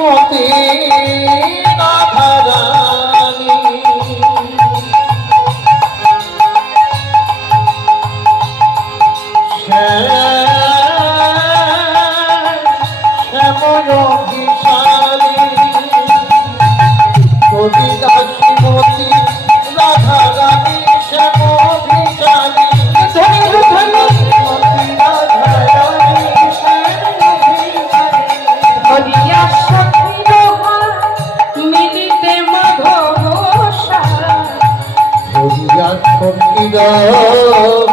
মতি শ্যাম শ্যাম কোন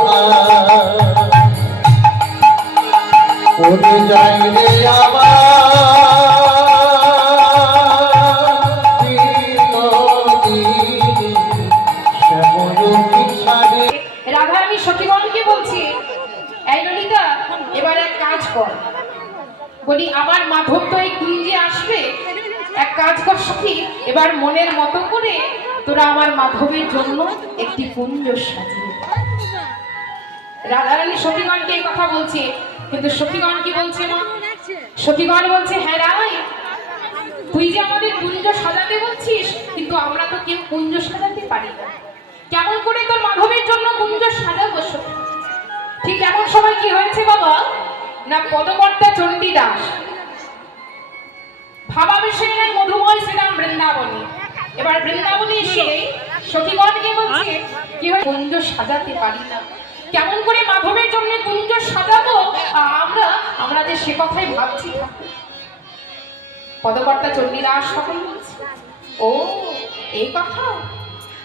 কাজ কর সখী এবার মনের মতো করে তোরা আমার মাধবের জন্য একটি কুঞ্জ সাজিয়ে রাধারানী সখীগণকে এই কথা বলছে, কিন্তু সখীগণ কি বলছে না সখীগণ বলছে হ্যাঁ রাই তুই যে আমাদের কুঞ্জ সাজাতে বলছিস, কিন্তু আমরা তো কেউ কুঞ্জ সাজাতে পারি না। কেমন করে তোর মাধবের জন্য কুঞ্জ সাজাবো? ঠিক এমন সময় কি হয়েছে বাবা? না পদকর্তা চণ্ডী দাস ভাবাবেশে এলেন মধুময় শ্রীরাম বৃন্দাবনে। এবার বৃন্দাবনে এসে সখীগণকে বলছে, কি হয় কুঞ্জ সাজাতে পারি না। কেমন করে মাধবের জন্য কুঞ্জ সাজাবো? আমরা আমরা যে সে কথাই ভাবছি। পদকর্তা চণ্ডীদাস সকল ও, এই কথা?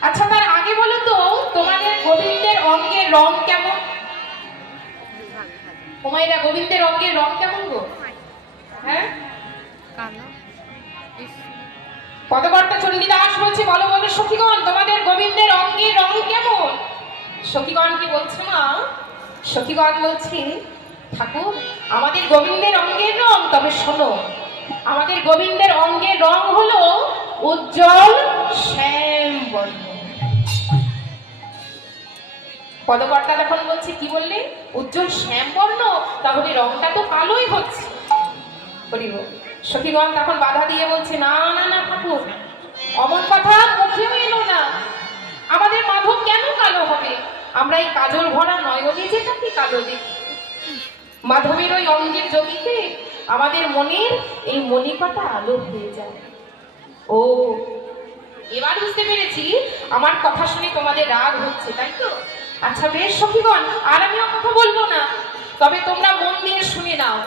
আচ্ছা তার আগে বলো তো, তোমাদের গোবিন্দের অঙ্গের রং কেমন? তোমাইরা গোবিন্দের অঙ্গের রং কেমন গো? হ্যাঁ? পদকর্তা চণ্ডীদাস বলছে, বলো বলো, সখীগণ, তোমাদের গোবিন্দের অঙ্গের রং কেমন? সখীগণ কি বলছে, মা? সখীগণ বলছে, ঠাকুর, আমাদের গোবিন্দের অঙ্গের রং, তবে শোনো, আমাদের গোবিন্দের অঙ্গের রং হলো উজ্জ্বল শ্যাম বর্ণ পদকর্তা তখন বলছে, কি বললে? উজ্জ্বল শ্যাম বর্ণ তাহলে রংটা তো কালোই হচ্ছে। বলিব সখীগণ তখন বাধা দিয়ে বলছে, না না না, ঠাকুর, অমন কথা মুখেও এলো না। আমাদের মাধব কেন কালো হবে? আমরা এই কাজল ভরা নয়নে যেটাকে কালো দেখি? মাধবের ওই অঙ্গের জমিতে আমাদের মনের এই মণিকাটা আলো হয়ে যায়। ও, এবার বুঝতে পেরেছি, আমার কথা শুনে তোমাদের রাগ হচ্ছে, তাই তো? আচ্ছা বেশ, সখীগণ, আর আমিও কথা বলব না। তবে তোমরা মন দিয়ে শুনে নাও।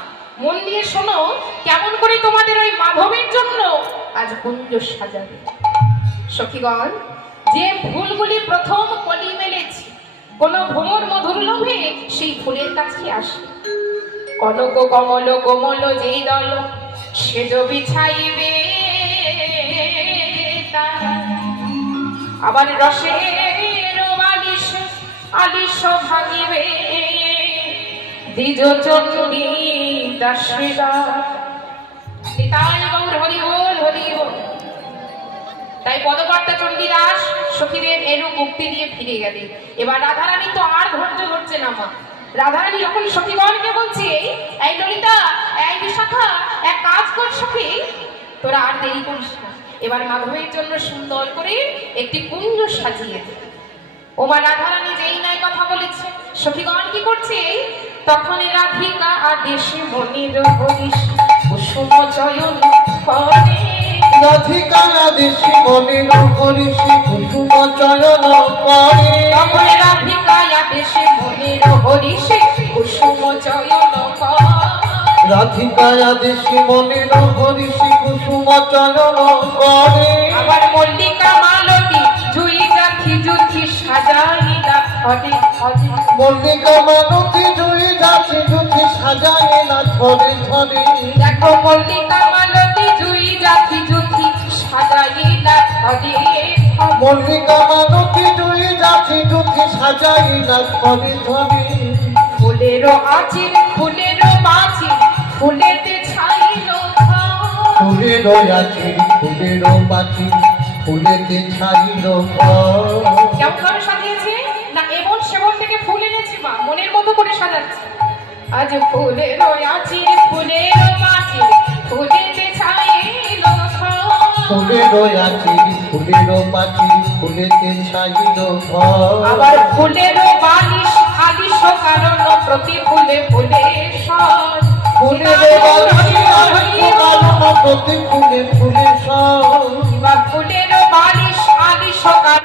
মন দিয়ে শোনো, কেমন করে তোমাদের ওই মাধবের জন্য আজ কুঞ্জ সাজাবে। সখীগণ, যে ফুলগুলি প্রথম কলি মেলেছি কোন ভ্রমর মধুর লোভে সেই ফুলের কাছে আসে। কনক কমল কোমল যেই দল সেজ বিছাইবে। আবার রসের আলিশ আলিশ ভাঙিবে। দ্বিজ চন্ডী দাসীরা নিতাই গৌর হরি বল হরি বল। তাই পদকর্তা চণ্ডীদাস সখীদের এরূপ মুক্তি দিয়ে ফিরে গেলে। এবার রাধারানী তো আর ধৈর্য ধরছে না, মা। রাধারানী যখন সখীগণকে বলছে, এই ললিতা, এই বিশাখা, এক কাজ কর সখী, তোরা আর দেরি করিস না। এবার মাধবের জন্য সুন্দর করে একটি কুঞ্জ সাজিয়ে দে। ওমা রাধারানী যেই নাই কথা বলেছে, সখীগণ কি করছে তখন রাধিকা আদেশে মনির হরিষ কুসুম চয়ন করে রাধিকারা দেশি মনির করিসি কুসুম চয়ন করে তখন রাধিকা আদেশে মনির হরিষে কুসুম চয়ন করে রাধিকারা দেশি মনির করিসি কুসুম চয়ন করে আবার মল্লিকা মালতী জুই রাখি জুথি সাজাইলা। হরে হরে মল্লিকা জুথি সাজায় না ধরে ধরে দেখো মল্লিকা মালতী জুই রাখি জুথি সাজাইলা হরে হরে মল্লিকা মানতি জুড়ি যাচ্ছি জুথি সাজাই না ধরে ধরে ফুলেরও আচির ফুলেরও বাঁচি ফুলেতে ছাইল ফুলের আছে ফুলের পাখি ফুলেতে ছাইল কেমন ভাবে সাজিয়েছে? না এমন সেবন থেকে ফুল এনেছি মা মনের মতো করে সাজাচ্ছে। আজ ফুলের আচির ফুলের ছাইল ফুলের আছে ফুলের পাখি ফুলেতে ছাইল আবার ফুলের বালিশ আলিশ কারণ প্রতি ফুলে ফুলে সর। ফুলের প্রতি ফুলে ফুলে সব ফুলের বালিশ আলিশ কারণ